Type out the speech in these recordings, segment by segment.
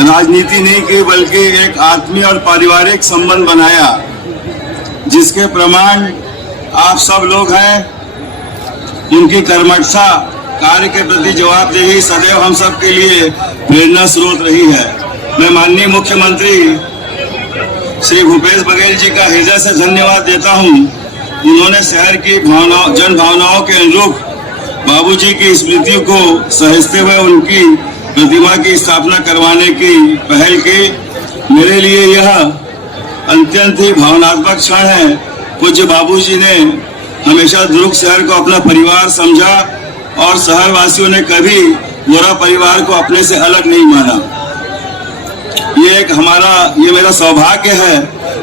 राजनीति नहीं की बल्कि एक आत्मीय और पारिवारिक संबंध बनाया, जिसके प्रमाण आप सब लोग हैं। उनकी कर्मठता, कार्य के प्रति जवाबदेही सदैव हम सब के लिए प्रेरणा स्रोत रही है। मैं माननीय मुख्यमंत्री श्री भूपेश बघेल जी का हृदय से धन्यवाद देता हूं। उन्होंने शहर की जन भावनाओं के अनुरूप बाबूजी की स्मृतियों को सहेजते हुए उनकी प्रतिमा की स्थापना करवाने की पहल की। मेरे लिए यह अत्यंत ही भावनात्मक क्षण है। पूज्य बाबूजी ने हमेशा दुर्ग शहर को अपना परिवार समझा और शहर वासियों ने कभी गोरा परिवार को अपने से अलग नहीं माना। ये मेरा सौभाग्य है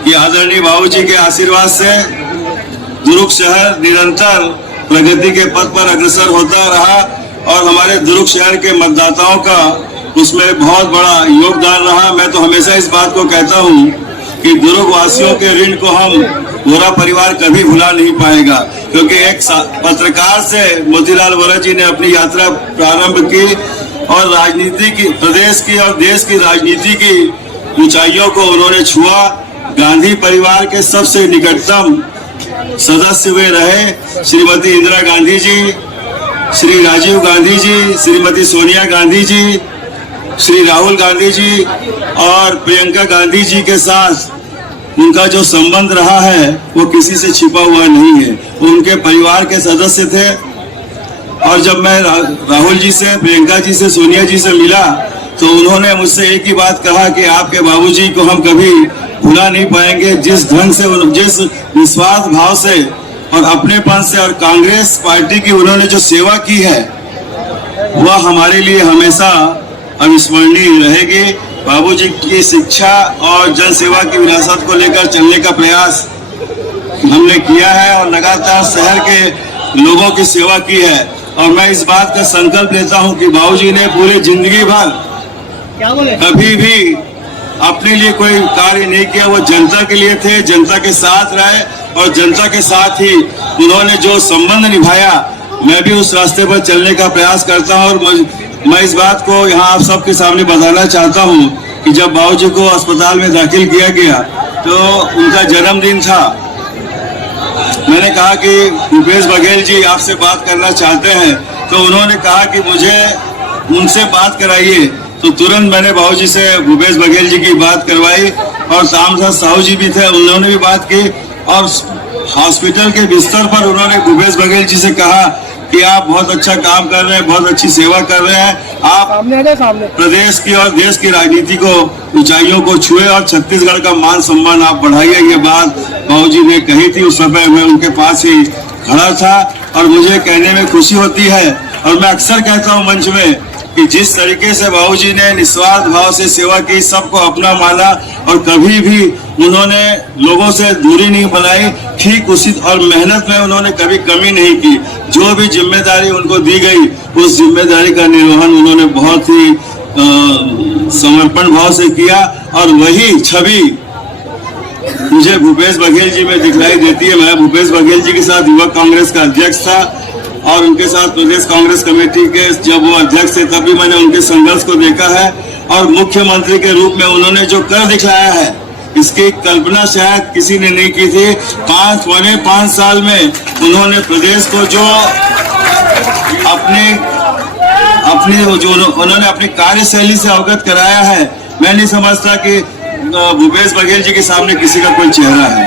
कि आदरणीय बाबूजी के आशीर्वाद से दुर्ग शहर निरंतर प्रगति के पथ पर अग्रसर होता रहा और हमारे दुर्ग शहर के मतदाताओं का उसमें बहुत बड़ा योगदान रहा। मैं तो हमेशा इस बात को कहता हूं कि दुर्ग वासियों के ऋण को हम गोरा परिवार कभी भुला नहीं पाएगा, क्योंकि एक पत्रकार से मोतीलाल वोरा जी ने अपनी यात्रा प्रारंभ की और राजनीति की, प्रदेश की और देश की राजनीति की ऊंचाइयों को उन्होंने छुआ। गांधी परिवार के सबसे निकटतम सदस्य वे रहे। श्रीमती इंदिरा गांधी जी, श्री राजीव गांधी जी, श्रीमती सोनिया गांधी जी, श्री राहुल गांधी जी और प्रियंका गांधी जी के साथ उनका जो संबंध रहा है वो किसी से छिपा हुआ नहीं है। उनके परिवार के सदस्य थे और जब मैं राहुल जी से, प्रियंका जी से, सोनिया जी से मिला तो उन्होंने मुझसे एक ही बात कहा कि आपके बाबूजी को हम कभी भुला नहीं पाएंगे। जिस ढंग से, जिस निस्वार्थ भाव से और अपनेपन से और कांग्रेस पार्टी की उन्होंने जो सेवा की है वह हमारे लिए हमेशा अविस्मरणीय रहेगी। बाबूजी की शिक्षा और जन सेवा की विरासत को लेकर चलने का प्रयास हमने किया है और लगातार शहर के लोगों की सेवा की है। और मैं इस बात का संकल्प लेता हूं कि बाबूजी ने पूरी जिंदगी भर कभी भी अपने लिए कोई कार्य नहीं किया। वो जनता के लिए थे, जनता के साथ रहे और जनता के साथ ही उन्होंने जो संबंध निभाया, मैं भी उस रास्ते पर चलने का प्रयास करता हूं। और मैं इस बात को यहाँ आप सबके सामने बताना चाहता हूँ कि जब बाबूजी को अस्पताल में दाखिल किया गया तो उनका जन्मदिन था। मैंने कहा कि भूपेश बघेल जी आपसे बात करना चाहते हैं, तो उन्होंने कहा कि मुझे उनसे बात कराइए। तो तुरंत मैंने बाबूजी से भूपेश बघेल जी की बात करवाई और साथ साहू जी भी थे, उन्होंने भी बात की और हॉस्पिटल के बिस्तर पर उन्होंने भूपेश बघेल जी से कहा कि आप बहुत अच्छा काम कर रहे हैं, बहुत अच्छी सेवा कर रहे हैं, आप प्रदेश की और देश की राजनीति को ऊंचाइयों को छुए और छत्तीसगढ़ का मान सम्मान आप बढ़ाइए। ये बात बाबूजी ने कही थी। उस समय मैं उनके पास ही खड़ा था और मुझे कहने में खुशी होती है और मैं अक्सर कहता हूँ मंच में कि जिस तरीके से बाबूजी ने निस्वार्थ भाव से सेवा की, सबको अपना माना और कभी भी उन्होंने लोगों से दूरी नहीं बनाई, ठीक उसी और मेहनत में उन्होंने कभी कमी नहीं की। जो भी जिम्मेदारी उनको दी गई उस जिम्मेदारी का निर्वहन उन्होंने बहुत ही समर्पण भाव से किया और वही छवि मुझे भूपेश बघेल जी में दिखलाई देती है। मैं भूपेश बघेल जी के साथ युवक कांग्रेस का अध्यक्ष था और उनके साथ प्रदेश कांग्रेस कमेटी के जब वो अध्यक्ष थे तभी मैंने उनके संघर्ष को देखा है और मुख्यमंत्री के रूप में उन्होंने जो कर दिखाया है इसकी कल्पना शायद किसी ने नहीं की थी। 5 साल में उन्होंने प्रदेश को जो उन्होंने अपनी कार्यशैली से अवगत कराया है, मैं नहीं समझता कि भूपेश बघेल जी के सामने किसी का कोई चेहरा है।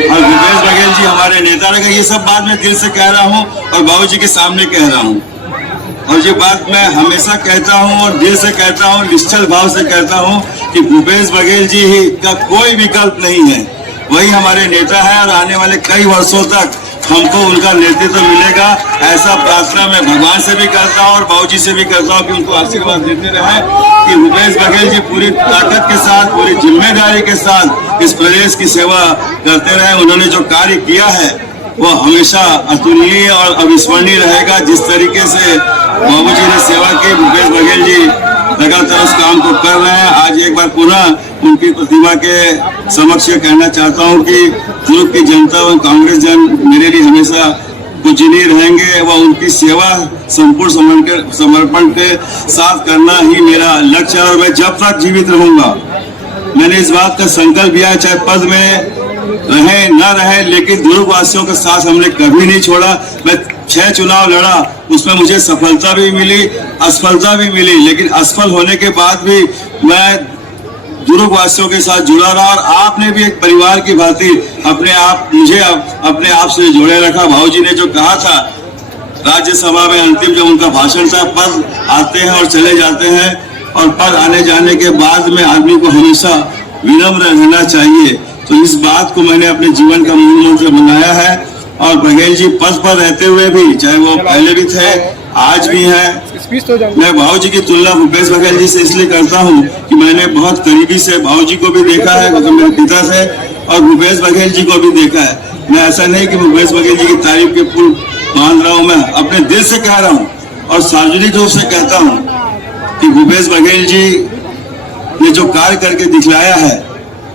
और भूपेश बघेल जी हमारे नेता रहे। ये सब बात मैं दिल से कह रहा हूँ और बाबूजी के सामने कह रहा हूँ और ये बात मैं हमेशा कहता हूँ और दिल से कहता हूँ, निश्चल भाव से कहता हूँ कि भूपेश बघेल जी ही का कोई विकल्प नहीं है। वही हमारे नेता है और आने वाले कई वर्षों तक हमको उनका नेतृत्व मिलेगा। ऐसा प्रार्थना मैं भगवान से भी करता हूँ और बाबूजी से भी करता हूँ कि उनको आशीर्वाद देते रहे कि भूपेश बघेल जी पूरी ताकत के साथ, पूरी जिम्मेदारी के साथ इस प्रदेश की सेवा करते रहे। उन्होंने जो कार्य किया है वो हमेशा अतुलनीय और अविस्मरणीय रहेगा। जिस तरीके से बाबूजी ने सेवा की, भूपेश बघेल जी लगातार उस काम को कर रहे हैं। आज एक बार पुनः उनकी प्रतिभा के समक्ष कहना चाहता हूं कि दुर्ग की जनता और कांग्रेस जन मेरे लिए हमेशा को जिने रहेंगे व उनकी सेवा संपूर्ण समर्पण के साथ करना ही मेरा लक्ष्य है। और मैं जब तक जीवित रहूंगा मैंने इस बात का संकल्प लिया, चाहे पद में रहे न रहे, लेकिन दुर्ग वासियों का साथ हमने कभी नहीं छोड़ा। मैं 6 चुनाव लड़ा, उसमें मुझे सफलता भी मिली, असफलता भी मिली, लेकिन असफल होने के बाद भी मैं दुर्ग वासियों के साथ जुड़ा रहा। और आपने भी एक परिवार की भांति मुझे अपने आप से जोड़े रखा। भाऊजी ने जो कहा था राज्यसभा में अंतिम जब उनका भाषण था, पद आते हैं और चले जाते हैं, और पद आने जाने के बाद में आदमी को हमेशा विनम्र रहना चाहिए। तो इस बात को मैंने अपने जीवन का मूल मंत्र बनाया है। और बघेल जी पद पर रहते हुए भी, चाहे वो पहले भी थे आज भी हैं, मैं भाऊजी की तुलना भूपेश बघेल जी से इसलिए करता हूं कि मैंने बहुत करीबी से भाऊजी को भी देखा है, क्योंकि मेरे पिता थे, और भूपेश बघेल जी को भी देखा है। मैं ऐसा नहीं कि भूपेश बघेल जी की तारीफ के पुल बांध रहा हूं, मैं अपने दिल से कह रहा हूं और सार्वजनिक रूप से कहता हूं कि भूपेश बघेल जी ने जो कार्य करके दिखलाया है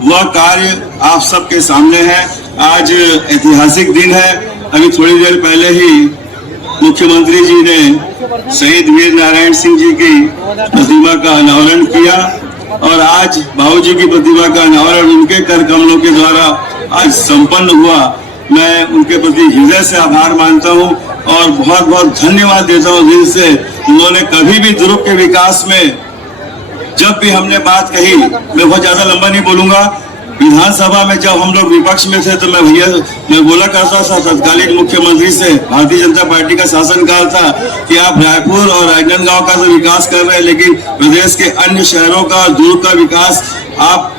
वह कार्य आप सबके सामने है। आज ऐतिहासिक दिन है। अभी थोड़ी देर पहले ही मुख्यमंत्री जी ने शहीद वीर नारायण सिंह जी की प्रतिमा का अनावरण किया, और आज भाऊजी की प्रतिमा का अनावरण उनके कर कमलों के द्वारा आज संपन्न हुआ। मैं उनके प्रति हृदय से आभार मानता हूं और बहुत बहुत धन्यवाद देता हूं दिल से। उन्होंने कभी भी दुर्ग के विकास में जब भी हमने बात कही, मैं बहुत ज्यादा लंबा नहीं बोलूंगा, विधानसभा में जब हम लोग विपक्ष में थे तो मैं बोला करता था तत्कालीन मुख्यमंत्री से, भारतीय जनता पार्टी का शासनकाल था, कि आप रायपुर और राजनांदगांव का तो विकास कर रहे हैं, लेकिन प्रदेश के अन्य शहरों का और दुर्ग का विकास आप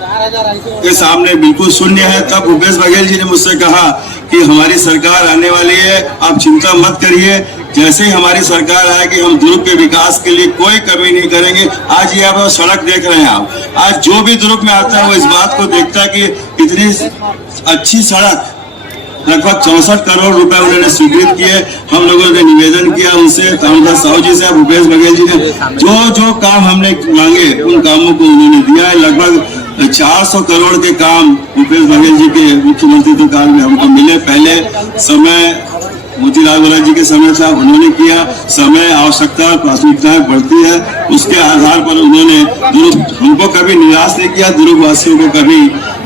के सामने बिल्कुल शून्य है। तब भूपेश बघेल जी ने मुझसे कहा कि हमारी सरकार आने वाली है, आप चिंता मत करिए, जैसे ही हमारी सरकार आएगी हम दुर्ग के विकास के लिए कोई कमी नहीं करेंगे। आज ये आप सड़क देख रहे हैं, आप आज जो भी दुर्ग में आता है वो इस बात को देखता है कि इतनी अच्छी सड़क, लगभग 64 करोड़ रुपए उन्होंने स्वीकृत किए। हम लोगों ने निवेदन किया उनसे, रामदास साहू जी से, भूपेश बघेल जी ने जो काम हमने मांगे उन कामों को उन्होंने दिया है। लगभग 400 करोड़ के काम भूपेश बघेल जी के मुख्यमंत्री काल में हमको मिले। पहले समय मोतीलाल वोरा जी के समय था, उन्होंने किया। समय, आवश्यकता और प्राथमिकताएं बढ़ती है, उसके आधार पर उन्होंने हमको कभी निराश नहीं किया, दुर्ग वासियों को कभी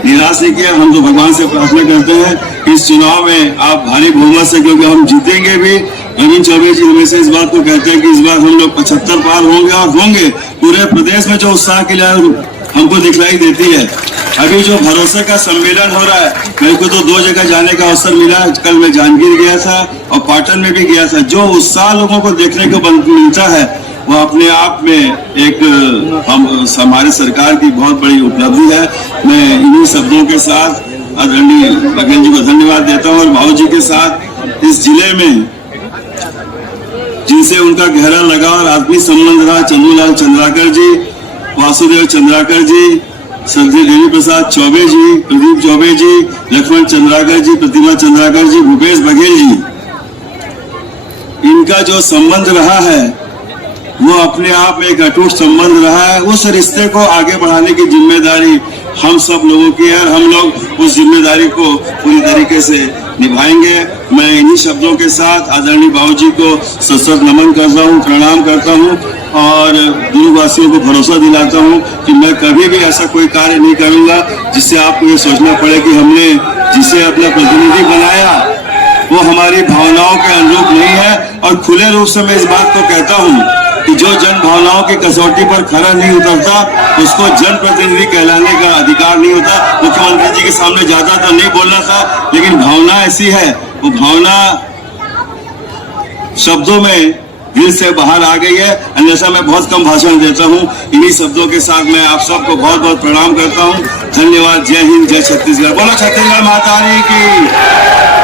निराश नहीं किया। हम तो भगवान से प्रार्थना करते हैं इस चुनाव में आप भारी बहुमत से, क्योंकि हम जीतेंगे भी। नवीन चौबे जी हमेशा इस बात को कहते हैं कि इस बार हम लोग 75 पार होंगे, और होंगे। पूरे प्रदेश में जो उत्साह के लिए हमको दिखलाई देती है। अभी जो भरोसे का सम्मेलन हो रहा है, मेरे को तो 2 जगह जाने का अवसर मिला। कल मैं जांजगीर गया था और पाटन में भी गया था। जो उत्साह लोगों को देखने को मिलता है वो अपने आप में एक हमारे सरकार की बहुत बड़ी उपलब्धि है। मैं इन्हीं शब्दों के साथ आदरणीय बघेल जी को धन्यवाद देता हूँ, और भाऊ जी के साथ इस जिले में जिनसे उनका गहरा लगाव और आत्मीय संबंध रहा, चंदूलाल चंद्राकर जी, वासुदेव चंद्राकर जी, श्रद्धेय देवी प्रसाद चौबे जी, प्रदीप चौबे जी, लक्ष्मण चंद्राकर जी, प्रतिमा चंद्राकर जी, भूपेश बघेल जी, इनका जो संबंध रहा है वो अपने आप में एक अटूट संबंध रहा है। उस रिश्ते को आगे बढ़ाने की जिम्मेदारी हम सब लोगों की है, और हम लोग उस जिम्मेदारी को पूरी तरीके से निभाएंगे। मैं इन्हीं शब्दों के साथ आदरणीय बाबूजी को सशक्त नमन करता हूँ, प्रणाम करता हूँ, और दुर्ग वासियों को भरोसा दिलाता हूँ कि मैं कभी भी ऐसा कोई कार्य नहीं करूँगा जिससे आपको ये सोचना पड़े कि हमने जिसे अपना प्रतिनिधि बनाया वो हमारी भावनाओं के अनुरूप नहीं है। और खुले रूप से मैं इस बात को कहता हूँ कि जो जन भावनाओं की कसौटी पर खरा नहीं उतरता उसको जनप्रतिनिधि कहलाने का अधिकार नहीं होता। मुख्यमंत्री जी के सामने ज्यादा तो नहीं बोलना था, लेकिन भावना ऐसी है, वो भावना शब्दों में दिल से बाहर आ गई है। अन्यथा मैं बहुत कम भाषण देता हूँ। इन्हीं शब्दों के साथ मैं आप सबको बहुत बहुत प्रणाम करता हूँ। धन्यवाद। जय हिंद, जय छत्तीसगढ़। बोलो छत्तीसगढ़ माता रानी की।